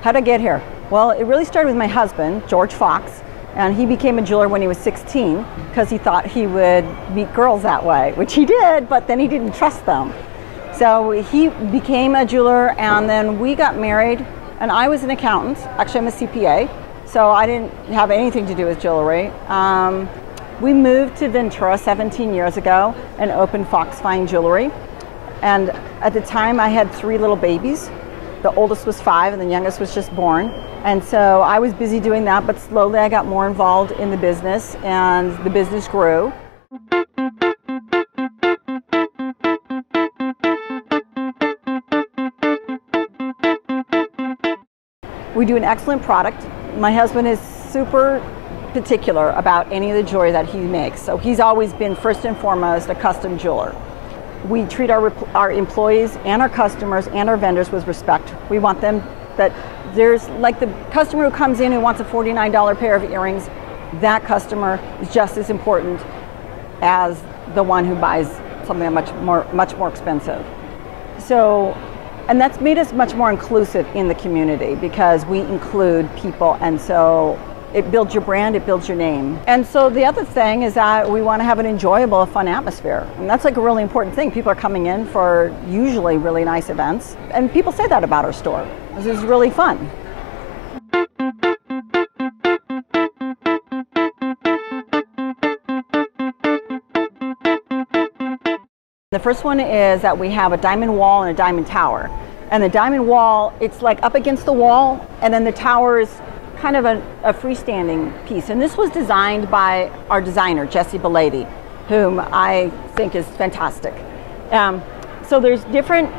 How'd I get here? Well, it really started with my husband, George Fox, and he became a jeweler when he was 16 because he thought he would meet girls that way, which he did, but then he didn't trust them. So he became a jeweler, and then we got married, and I was an accountant. Actually, I'm a CPA, so I didn't have anything to do with jewelry. We moved to Ventura 17 years ago and opened Fox Fine Jewelry. And at the time, I had 3 little babies. The oldest was 5 and the youngest was just born. And so I was busy doing that, but slowly I got more involved in the business, and the business grew. We do an excellent product. My husband is super particular about any of the jewelry that he makes. So he's always been first and foremost a custom jeweler. We treat our employees and our customers and our vendors with respect. We want them that there's like the customer who comes in who wants a $49 pair of earrings, that customer is just as important as the one who buys something much more expensive. So, and that's made us much more inclusive in the community because we include people, and so it builds your brand, it builds your name. And so the other thing is that we want to have an enjoyable, fun atmosphere. And that's like a really important thing. People are coming in for usually really nice events. And people say that about our store. This is really fun. The first one is that we have a diamond wall and a diamond tower. And the diamond wall, it's like up against the wall, and then the tower is kind of a freestanding piece. And this was designed by our designer, Jesse Belady, whom I think is fantastic. So there's different,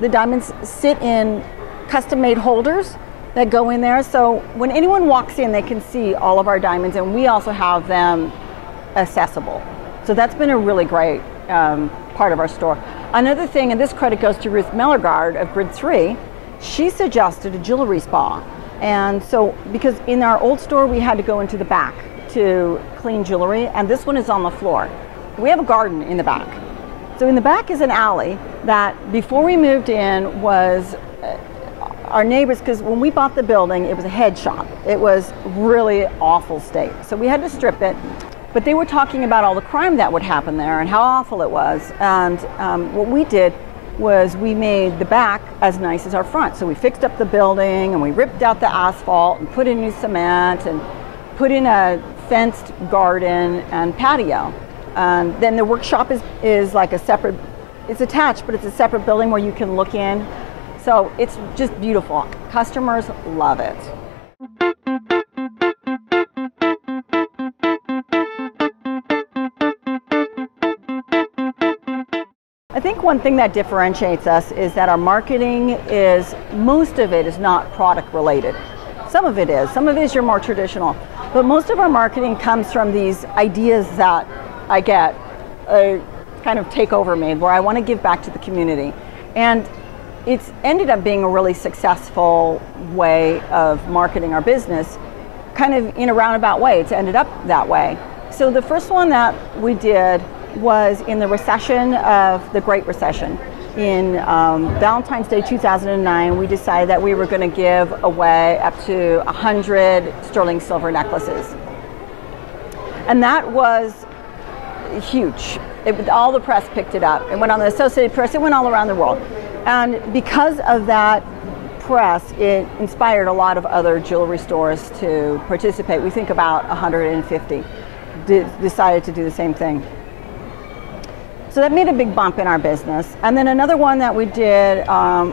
the diamonds sit in custom-made holders that go in there. So when anyone walks in, they can see all of our diamonds, and we also have them accessible. So that's been a really great part of our store. Another thing, and this credit goes to Ruth Mellergard of Grid 3, she suggested a jewelry spa. And so, because in our old store, we had to go into the back to clean jewelry, and this one is on the floor. We have a garden in the back. So in the back is an alley that before we moved in was our neighbors, because when we bought the building, it was a head shop. It was really awful state. So we had to strip it, but they were talking about all the crime that would happen there and how awful it was. And what we did was we made the back as nice as our front. So we fixed up the building and we ripped out the asphalt and put in new cement and put in a fenced garden and patio. And then the workshop is like a separate, it's attached, but it's a separate building where you can look in. So it's just beautiful. Customers love it. I think one thing that differentiates us is that our marketing is, most of it is not product related. Some of it is your more traditional, but most of our marketing comes from these ideas that I get kind of take over me, where I want to give back to the community. And it's ended up being a really successful way of marketing our business, kind of in a roundabout way. It's ended up that way. So the first one that we did was in the recession of the Great Recession. In Valentine's Day 2009, we decided that we were going to give away up to 100 sterling silver necklaces. And that was huge. All the press picked it up. It went on the Associated Press, it went all around the world. And because of that press, it inspired a lot of other jewelry stores to participate. We think about 150 decided to do the same thing. So that made a big bump in our business. And then another one that we did,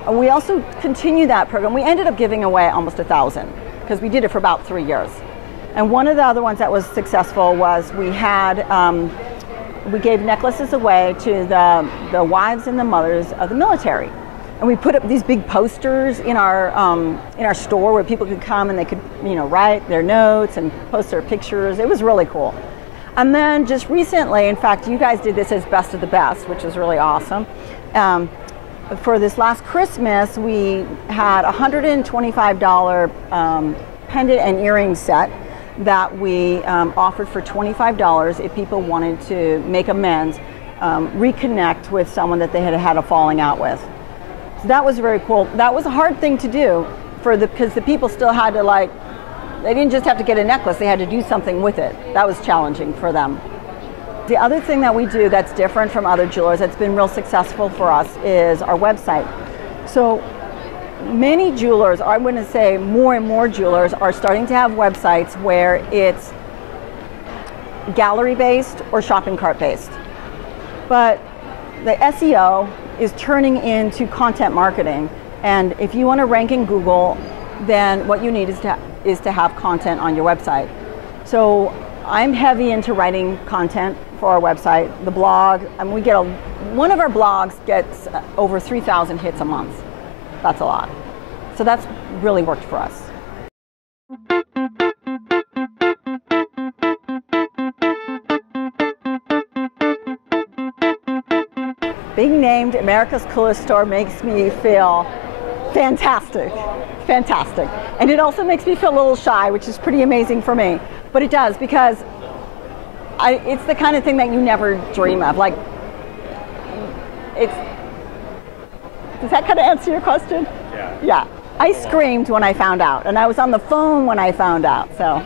we also continued that program. We ended up giving away almost 1,000 because we did it for about 3 years. And one of the other ones that was successful was we gave necklaces away to the wives and the mothers of the military. And we put up these big posters in our store where people could come and they could, write their notes and post their pictures. It was really cool. And then just recently, in fact, you guys did this as Best of the Best, which is really awesome. For this last Christmas, we had a $125 pendant and earring set that we offered for $25 if people wanted to make amends, reconnect with someone that they had had a falling out with. So that was very cool. That was a hard thing to do because the people still had to, like, they didn't just have to get a necklace, they had to do something with it. That was challenging for them. The other thing that we do that's different from other jewelers that's been real successful for us is our website. So many jewelers, I wouldn't say more and more jewelers, are starting to have websites where it's gallery based or shopping cart based. But the SEO is turning into content marketing, and if you want to rank in Google, then what you need is to have content on your website. So I'm heavy into writing content for our website, the blog, and we get one of our blogs gets over 3,000 hits a month. That's a lot. So that's really worked for us. Being named America's Coolest Store makes me feel fantastic, fantastic. And it also makes me feel a little shy, which is pretty amazing for me. But it does, because it's the kind of thing that you never dream of. Like, does that kind of answer your question? Yeah. Yeah. I screamed when I found out, and I was on the phone when I found out, so.